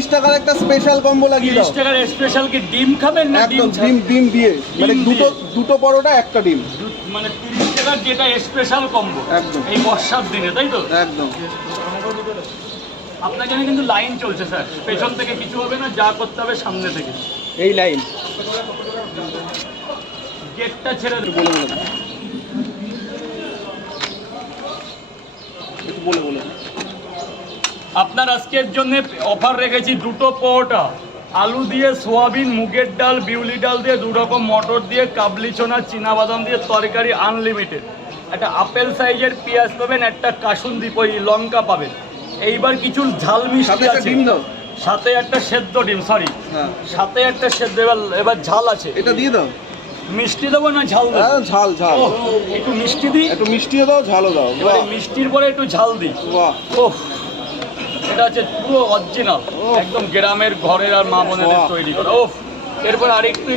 30 টাকার একটা special combo লাগিয়ে দাও। 30 টাকার স্পেশাল কি ডিম খাবেন না একদম ডিম দিয়ে মানে দুটো পরোটা একটা ডিম, মানে 30 টাকার যেটা স্পেশাল কম্বো একদম এই বর্ষার দিনে, তাই তো? একদম। আপনার জন্য কিন্তু লাইন চলছে স্যার, পেছন থেকে কিছু হবে না, যা করতে হবে সামনে থেকে। এই লাইন গেটটা ছেড়ে দেবো। বলে আপনার আজকের জন্য অফার রেখেছি দুটো পরোটা, আলু দিয়ে, সোয়াবিন, মুগের ডাল, বিউলি ডাল দিয়ে, 2 রকম মটর দিয়ে, কাবলি ছোনা, চীনাবাদাম দিয়ে তরকারি আনলিমিটেড। একটা আপেল সাইজের পেঁয়াজ পাবেন, একটা কাসুন্দি লঙ্কা পাবেন। এইবার কিছু ঝাল মিষ্টি আছে, সাথে একটা সেদ্ধ ডিম, সরি সাথে একটা সেদ্ধ। এবার ঝাল আছে, এটা দিয়ে দাও। মিষ্টি দেবো না ঝাল দেবো? ঝাল ঝাল একটু মিষ্টি দিই, একটু মিষ্টিও দাও ঝালও দাও। এবারে মিষ্টির পরে একটু ঝাল দিই। বাহ, ওহ, এটা হচ্ছে পুরো অরিজিনাল, একদম গ্রামের ঘরের আর মা বোনেদের তৈরি করা। ওহ, এরপর আর একটু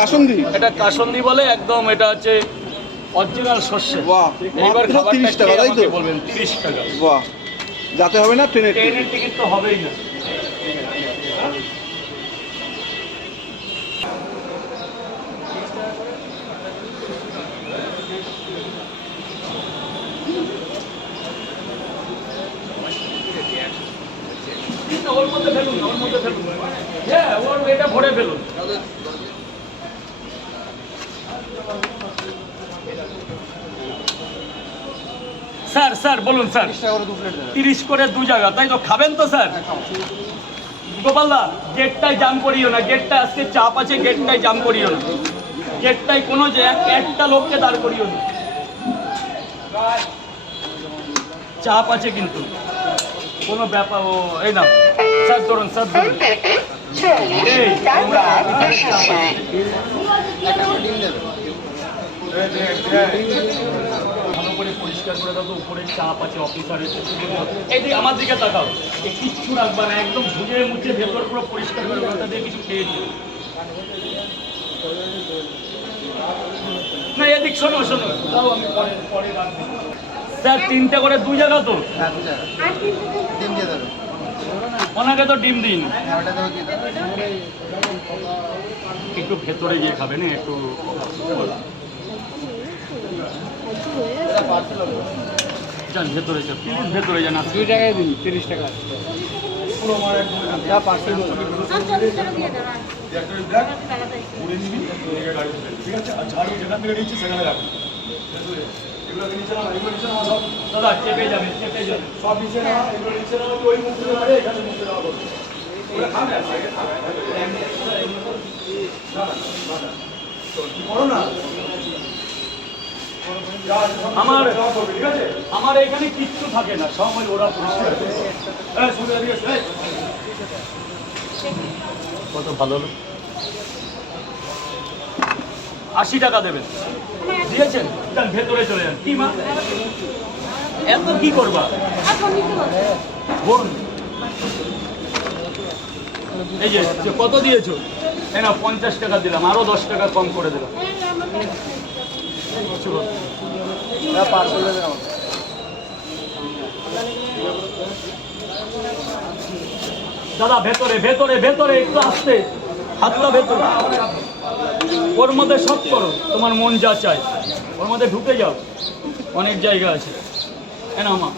কাসুন্দি, এটা কাসুন্দি বলে, একদম এটা হচ্ছে অরিজিনাল শস্য। বাহ, এইবার মাত্র 30 টাকা, তাই তো? বলবেন 30 টাকা। বাহ, যাতে হবে না ট্রেনের টিকিট তো হবেই না। ওর মধ্যে ফেলুন, ওর মধ্যে ফেলুন, হ্যাঁ ওর এটা ভরে ফেলুন। স্যার স্যার বলুন স্যার। 30 করে 2 জায়গা, তাই তো? খাবেন তো স্যার? গোপালদা, গেটটাই জাম করিও না, গেটটা আজকে চাপ আছে, গেটটাই জাম করিও না, গেটটাই কোনো একটা লোককে দাঁড় করিও না, চাপ আছে কিন্তু কোনো ব্যাপার। ও এই না স্যার, ধরুন স্যার, ধরুন। এই ভালো করে পরিষ্কার করে দাও তো, উপরে চাপ আছে অফিসারের। এই দিকে আমার দিকে তাকাও, কিচ্ছু রাখবা না, একদম ধুয়ে মুছে ভেতর পুরো পরিষ্কার করে ওটা দিয়ে কিছু খেয়ে দিও না। এদিক শোনো শোনো, তাও আমি পরে রাখবো। স্যার 3টে করে 2 জায়গা তো? ওনাকে তো ডিম দিন, একটু ভেতরে গিয়ে খাবেন, একটু যান ভেতরে যান, প্লিজ ভেতরে যান। 2 টাকায় দিন, 30 টাকা পুরো আমার যা পার্সেল ঠিক আছে। আর ঝাড়ু যেখান থেকে নিচ্ছে সেখানে রাখুন, দাদা চেপে যাবে, চেপে যাবে সব নিচে না, এগুলো নিচে না, ওই মুখ থেকে মারে এখানে মুখে দেওয়া করবে। ওরা খাবে করো না। আমার এখানে কিচ্ছু থাকে না, সব ওই ওরা কত ভালো। 80 টাকা দেবেন, দিয়েছেন? ভেতরে চলে যান। কি মা এত কি করবা? এই যে কত দিয়েছো? এই না 50 টাকা দিলাম, আরো 10 টাকা কম করে দিলাম। দাদা ভেতরে ভেতরে ভেতরে একটু আসতে, হাতটা ভেতরে, ওর মধ্যে সব করো, তোমার মন যা চায় ওর মধ্যে ঢুকে যাও, অনেক জায়গা আছে। মা